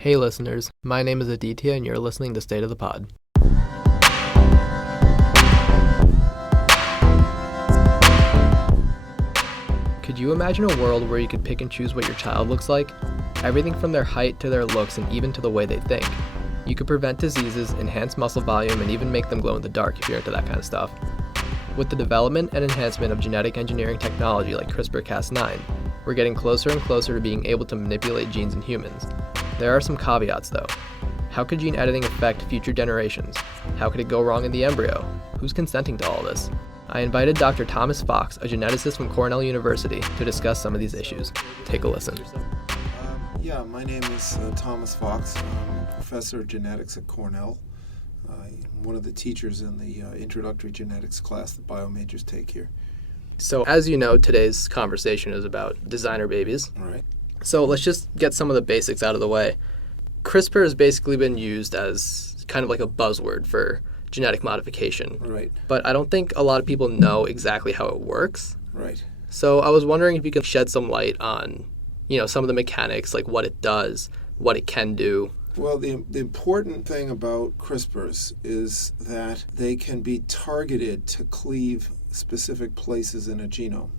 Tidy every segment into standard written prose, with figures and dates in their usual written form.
Hey listeners, my name is Aditya and you're listening to State of the Pod. Could you imagine a world where you could pick and choose what your child looks like? Everything from their height to their looks and even to the way they think. You could prevent diseases, enhance muscle volume, and even make them glow in the dark if you're into that kind of stuff. With the development and enhancement of genetic engineering technology like CRISPR-Cas9, we're getting closer and closer to being able to manipulate genes in humans. There are some caveats though. How could gene editing affect future generations? How could it go wrong in the embryo? Who's consenting to all this? I invited Dr. Thomas Fox, a geneticist from Cornell University, to discuss some of these issues. Take a listen. My name is Thomas Fox. I'm a professor of genetics at Cornell. I'm one of the teachers in the introductory genetics class that biomajors take here. So as you know, today's conversation is about designer babies. All right. So let's just get some of the basics out of the way. CRISPR has basically been used as kind of like a buzzword for genetic modification. Right. But I don't think a lot of people know exactly how it works. Right. So I was wondering if you could shed some light on, some of the mechanics, like what it does, what it can do. Well, the important thing about CRISPRs is that they can be targeted to cleave specific places in a genome.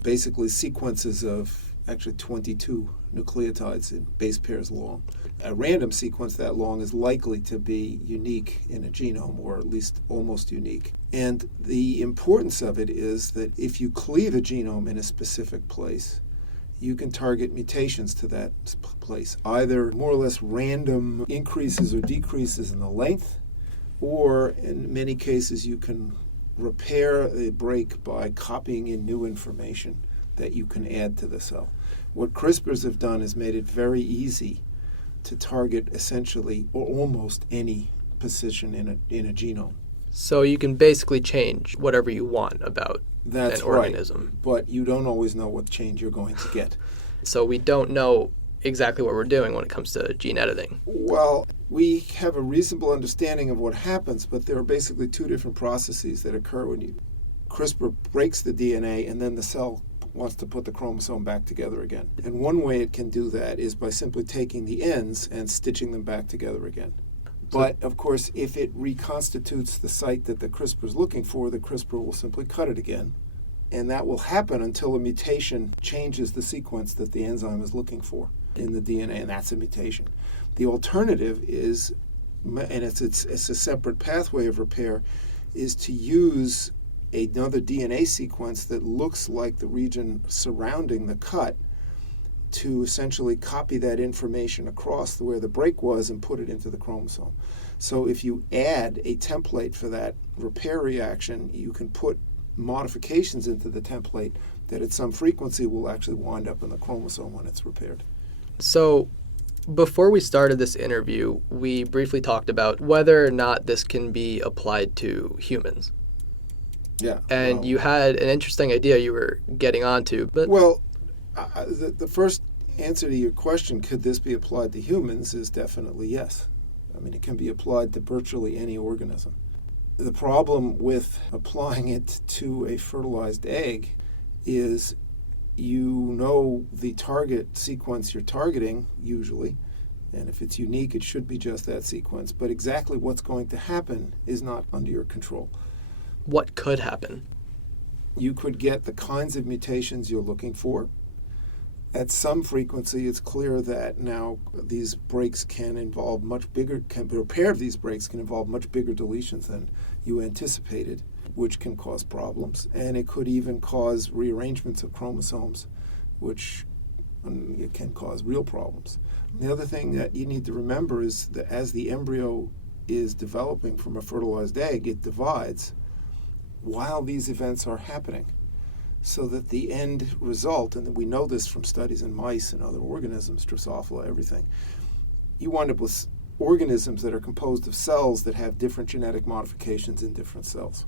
Basically sequences of actually 22 nucleotides in base pairs long. A random sequence that long is likely to be unique in a genome, or at least almost unique. And the importance of it is that if you cleave a genome in a specific place, you can target mutations to that place, either more or less random increases or decreases in the length, or in many cases you can repair a break by copying in new information that you can add to the cell. What CRISPRs have done is made it very easy to target essentially or almost any position in a genome. So you can basically change whatever you want about an organism. Right, but you don't always know what change you're going to get. So we don't know exactly what we're doing when it comes to gene editing. Well, we have a reasonable understanding of what happens, but there are basically two different processes that occur when CRISPR breaks the DNA and then the cell wants to put the chromosome back together again. And one way it can do that is by simply taking the ends and stitching them back together again. But, of course, if it reconstitutes the site that the CRISPR is looking for, the CRISPR will simply cut it again. And that will happen until a mutation changes the sequence that the enzyme is looking for in the DNA, and that's a mutation. The alternative is, and it's a separate pathway of repair, is to use another DNA sequence that looks like the region surrounding the cut to essentially copy that information across where the break was and put it into the chromosome. So if you add a template for that repair reaction, you can put modifications into the template that at some frequency will actually wind up in the chromosome when it's repaired. So before we started this interview, we briefly talked about whether or not this can be applied to humans. Yeah. And you had an interesting idea you were getting onto. But the first answer to your question, could this be applied to humans, is definitely yes. I mean, it can be applied to virtually any organism. The problem with applying it to a fertilized egg is the target sequence you're targeting, usually, and if it's unique, it should be just that sequence, but exactly what's going to happen is not under your control. What could happen? You could get the kinds of mutations you're looking for. At some frequency, it's clear that now these breaks can involve repair of these breaks can involve much bigger deletions than you anticipated, which can cause problems. And it could even cause rearrangements of chromosomes, which it can cause real problems. The other thing that you need to remember is that as the embryo is developing from a fertilized egg, it divides while these events are happening, so that the end result, and we know this from studies in mice and other organisms, Drosophila, everything, you wind up with organisms that are composed of cells that have different genetic modifications in different cells.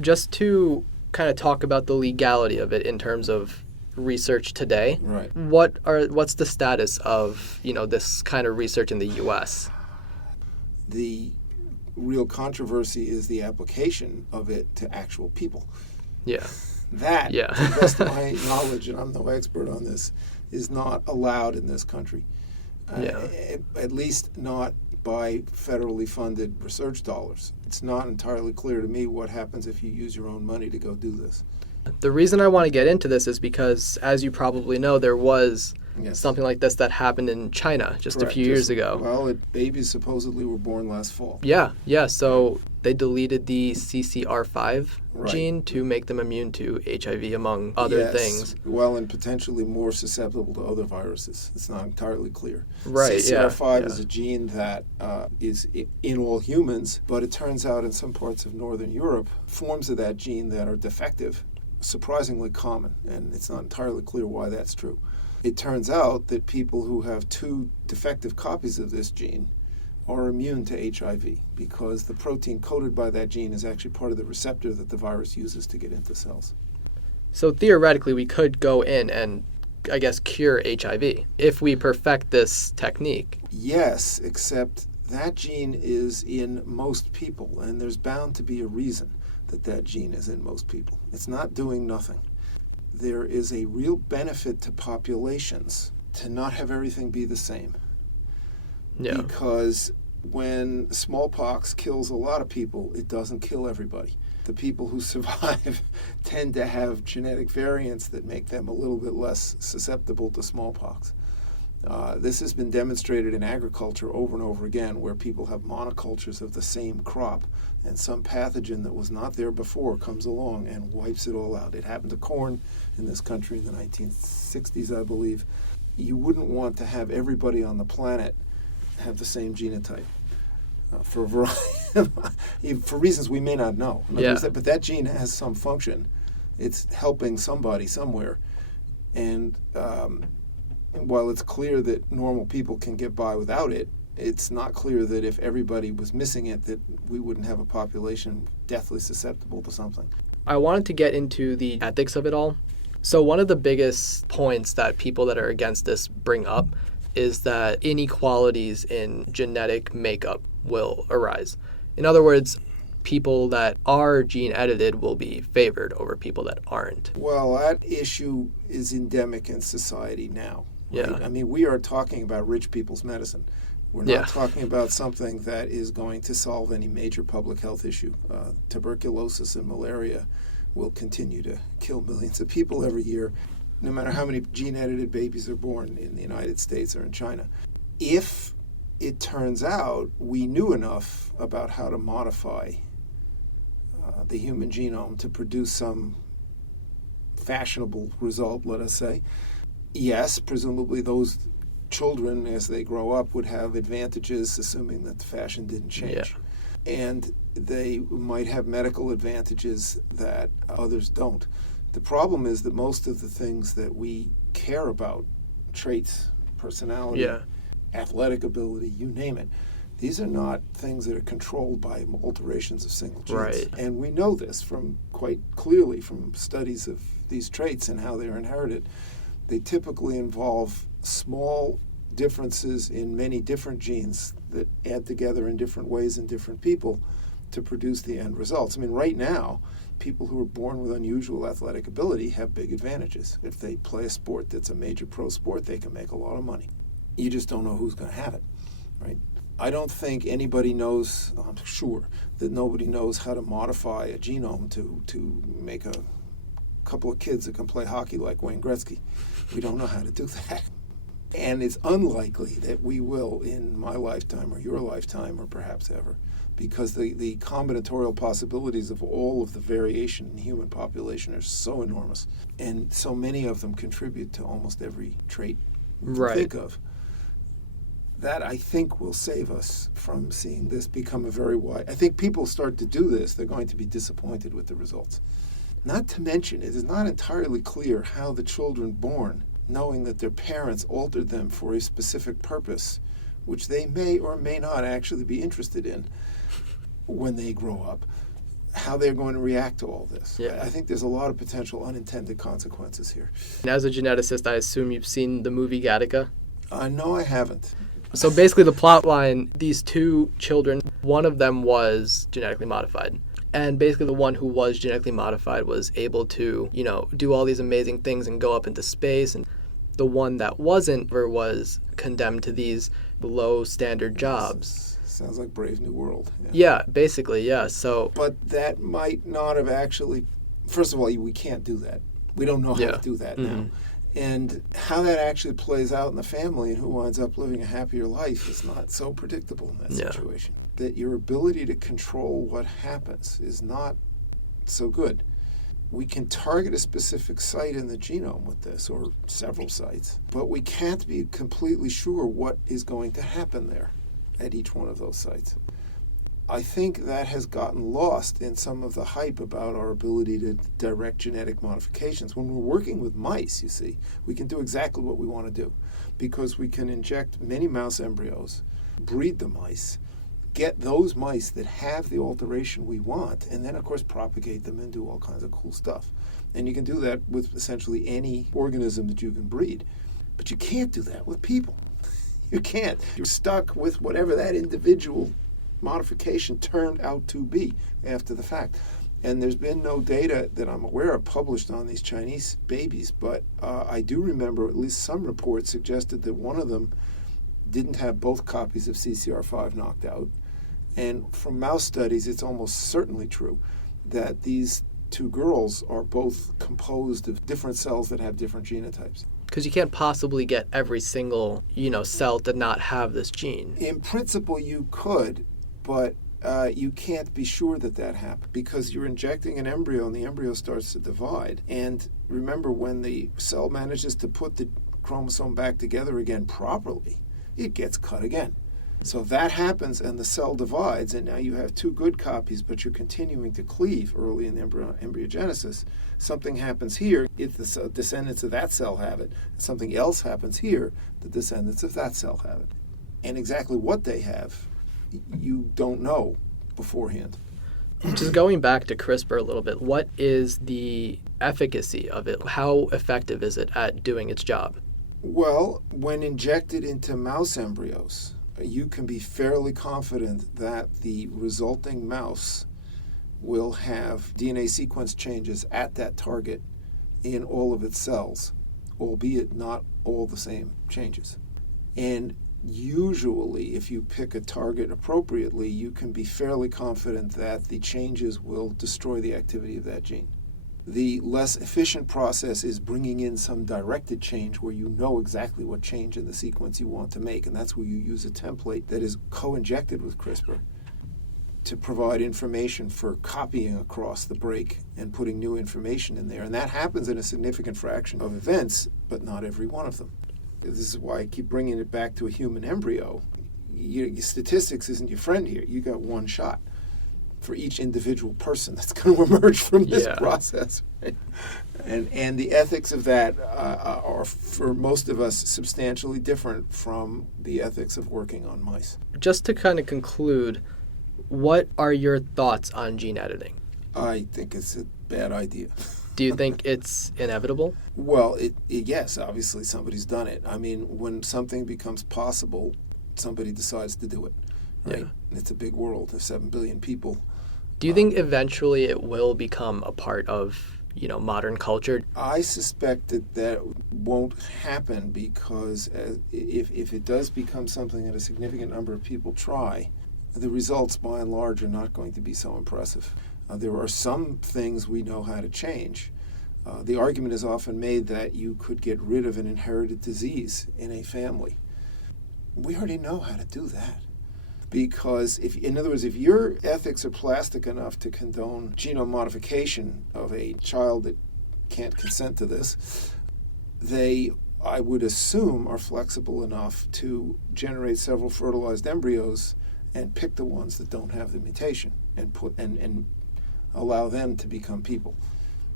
Just to kind of talk about the legality of it in terms of research today, right? What's the status of this kind of research in the U.S.? The real controversy is the application of it to actual people. Yeah. That, to the best of my knowledge, and I'm no expert on this, is not allowed in this country. Yeah. At least not by federally funded research dollars. It's not entirely clear to me what happens if you use your own money to go do this. The reason I want to get into this is because, as you probably know, there was something like this that happened in China just Correct. a few years ago. Well, babies supposedly were born last fall. Yeah. So they deleted the CCR5 gene to make them immune to HIV, among other things. Well, and potentially more susceptible to other viruses. It's not entirely clear. Right, CCR5 is a gene that is in all humans, but it turns out in some parts of Northern Europe, forms of that gene that are defective, surprisingly common, and it's not entirely clear why that's true. It turns out that people who have 2 defective copies of this gene are immune to HIV because the protein coded by that gene is actually part of the receptor that the virus uses to get into cells. So theoretically, we could go in and, I guess, cure HIV if we perfect this technique. Yes, except that gene is in most people, and there's bound to be a reason that gene is in most people. It's not doing nothing. There is a real benefit to populations to not have everything be the same. Yeah. Because when smallpox kills a lot of people, it doesn't kill everybody. The people who survive tend to have genetic variants that make them a little bit less susceptible to smallpox. This has been demonstrated in agriculture over and over again, where people have monocultures of the same crop, and some pathogen that was not there before comes along and wipes it all out. It happened to corn in this country in the 1960s, I believe. You wouldn't want to have everybody on the planet have the same genotype for a variety for reasons we may not know. But that gene has some function. It's helping somebody somewhere, and while it's clear that normal people can get by without it, it's not clear that if everybody was missing it, that we wouldn't have a population deathly susceptible to something. I wanted to get into the ethics of it all. So one of the biggest points that people that are against this bring up is that inequalities in genetic makeup will arise. In other words, people that are gene edited will be favored over people that aren't. Well, that issue is endemic in society now. Right? Yeah. I mean, we are talking about rich people's medicine. We're not talking about something that is going to solve any major public health issue. Tuberculosis and malaria will continue to kill millions of people every year, no matter how many gene-edited babies are born in the United States or in China. If it turns out we knew enough about how to modify the human genome to produce some fashionable result, let us say, yes, presumably those children, as they grow up, would have advantages, assuming that the fashion didn't change. Yeah. And they might have medical advantages that others don't. The problem is that most of the things that we care about, traits, personality, athletic ability, you name it, these are not things that are controlled by alterations of single genes. Right. And we know this from quite clearly from studies of these traits and how they are inherited. They typically involve small differences in many different genes that add together in different ways in different people to produce the end results. I mean, right now, people who are born with unusual athletic ability have big advantages. If they play a sport that's a major pro sport, they can make a lot of money. You just don't know who's going to have it, right? I don't think anybody knows, I'm sure, that nobody knows how to modify a genome to make a couple of kids that can play hockey like Wayne Gretzky. We don't know how to do that. And it's unlikely that we will in my lifetime or your lifetime or perhaps ever, because the combinatorial possibilities of all of the variation in the human population are so enormous, and so many of them contribute to almost every trait we can think of. That, I think, will save us from seeing this become a very wide... I think people start to do this, they're going to be disappointed with the results. Not to mention, it is not entirely clear how the children born, knowing that their parents altered them for a specific purpose, which they may or may not actually be interested in when they grow up, how they're going to react to all this. Yeah. I think there's a lot of potential unintended consequences here. And as a geneticist, I assume you've seen the movie Gattaca? No, I haven't. So basically the plot line, these 2 children, one of them was genetically modified. And basically the one who was genetically modified was able to, do all these amazing things and go up into space. And the one that wasn't or was condemned to these low standard jobs. Sounds like Brave New World. Yeah, basically, yeah. So, but that might not have actually. First of all, we can't do that. We don't know how to do that now. And how that actually plays out in the family and who winds up living a happier life is not so predictable in that situation. That your ability to control what happens is not so good. We can target a specific site in the genome with this, or several sites, but we can't be completely sure what is going to happen there at each one of those sites. I think that has gotten lost in some of the hype about our ability to direct genetic modifications. When we're working with mice, you see, we can do exactly what we want to do because we can inject many mouse embryos, breed the mice, get those mice that have the alteration we want, and then, of course, propagate them and do all kinds of cool stuff. And you can do that with essentially any organism that you can breed. But you can't do that with people. You can't. You're stuck with whatever that individual modification turned out to be after the fact. And there's been no data that I'm aware of published on these Chinese babies, but I do remember at least some reports suggested that one of them didn't have both copies of CCR5 knocked out. And from mouse studies, it's almost certainly true that these two girls are both composed of different cells that have different genotypes. Because you can't possibly get every single, cell to not have this gene. In principle, you could, but you can't be sure that happened because you're injecting an embryo and the embryo starts to divide. And remember, when the cell manages to put the chromosome back together again properly, it gets cut again. So if that happens and the cell divides, and now you have two good copies, but you're continuing to cleave early in embryogenesis, something happens here, if the descendants of that cell have it, something else happens here, the descendants of that cell have it. And exactly what they have, you don't know beforehand. Just going back to CRISPR a little bit, what is the efficacy of it? How effective is it at doing its job? Well, when injected into mouse embryos, you can be fairly confident that the resulting mouse will have DNA sequence changes at that target in all of its cells, albeit not all the same changes. And usually, if you pick a target appropriately, you can be fairly confident that the changes will destroy the activity of that gene. The less efficient process is bringing in some directed change where you know exactly what change in the sequence you want to make, and that's where you use a template that is co-injected with CRISPR to provide information for copying across the break and putting new information in there. And that happens in a significant fraction of events, but not every one of them. This is why I keep bringing it back to a human embryo. Your statistics isn't your friend here. You got one shot for each individual person that's going to emerge from this process. Right? And the ethics of that are, for most of us, substantially different from the ethics of working on mice. Just to kind of conclude, what are your thoughts on gene editing? I think it's a bad idea. Do you think it's inevitable? Well, yes, obviously somebody's done it. I mean, when something becomes possible, somebody decides to do it. Right? Yeah. It's a big world. There's 7 billion people. Do you think eventually it will become a part of, modern culture? I suspect that won't happen because if it does become something that a significant number of people try, the results by and large are not going to be so impressive. There are some things we know how to change. The argument is often made that you could get rid of an inherited disease in a family. We already know how to do that. Because, in other words, if your ethics are plastic enough to condone genome modification of a child that can't consent to this, they, I would assume, are flexible enough to generate several fertilized embryos and pick the ones that don't have the mutation and allow them to become people.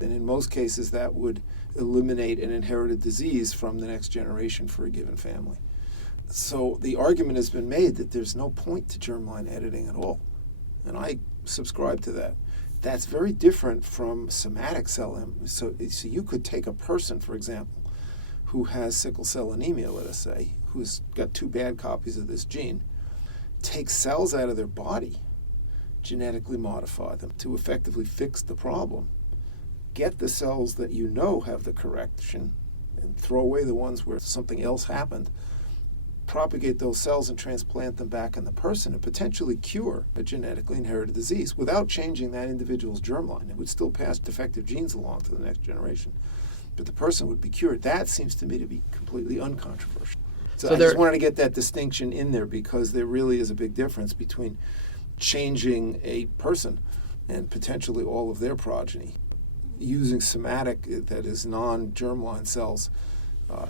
And in most cases, that would eliminate an inherited disease from the next generation for a given family. So the argument has been made that there's no point to germline editing at all. And I subscribe to that. That's very different from somatic cell. So you could take a person, for example, who has sickle cell anemia, let us say, who's got 2 bad copies of this gene, take cells out of their body, genetically modify them to effectively fix the problem, get the cells that you know have the correction and throw away the ones where something else happened, propagate those cells and transplant them back in the person and potentially cure a genetically inherited disease without changing that individual's germline. It would still pass defective genes along to the next generation, but the person would be cured. That seems to me to be completely uncontroversial. So I just wanted to get that distinction in there because there really is a big difference between changing a person and potentially all of their progeny using somatic, that is non-germline cells,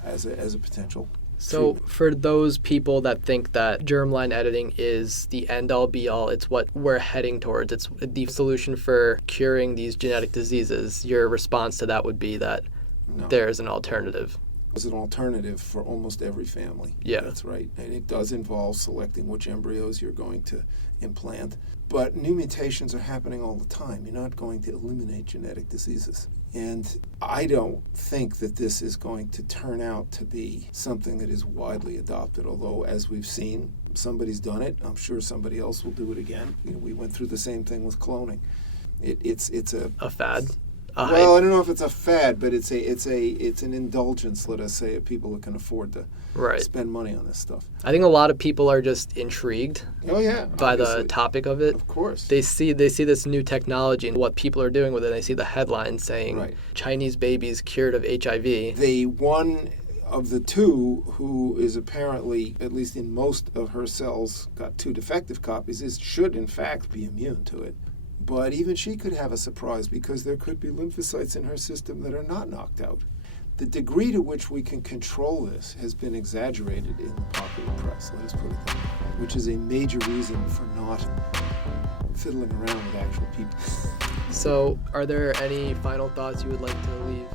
as a potential. So for those people that think that germline editing is the end-all be-all, it's what we're heading towards, it's the solution for curing these genetic diseases, your response to that would be that there's an alternative. There's an alternative for almost every family. Yeah. That's right. And it does involve selecting which embryos you're going to implant. But new mutations are happening all the time. You're not going to eliminate genetic diseases. And I don't think that this is going to turn out to be something that is widely adopted, although, as we've seen, somebody's done it. I'm sure somebody else will do it again. We went through the same thing with cloning. It's a fad. Well, I don't know if it's a fad, but it's an indulgence, let us say, of people who can afford to spend money on this stuff. I think a lot of people are just intrigued. Oh yeah, by the topic of it. Of course, they see this new technology and what people are doing with it. They see the headlines saying Chinese babies cured of HIV. The one of the two who is apparently, at least in most of her cells, got two defective copies, should in fact be immune to it. But even she could have a surprise because there could be lymphocytes in her system that are not knocked out. The degree to which we can control this has been exaggerated in the popular press, let us put it that way, which is a major reason for not fiddling around with actual people. So, are there any final thoughts you would like to leave?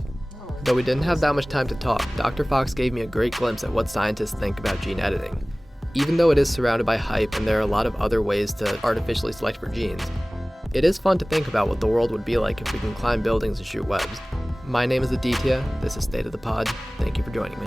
Though we didn't have that much time to talk, Dr. Fox gave me a great glimpse at what scientists think about gene editing. Even though it is surrounded by hype and there are a lot of other ways to artificially select for genes, it is fun to think about what the world would be like if we can climb buildings and shoot webs. My name is Aditya. This is State of the Pod. Thank you for joining me.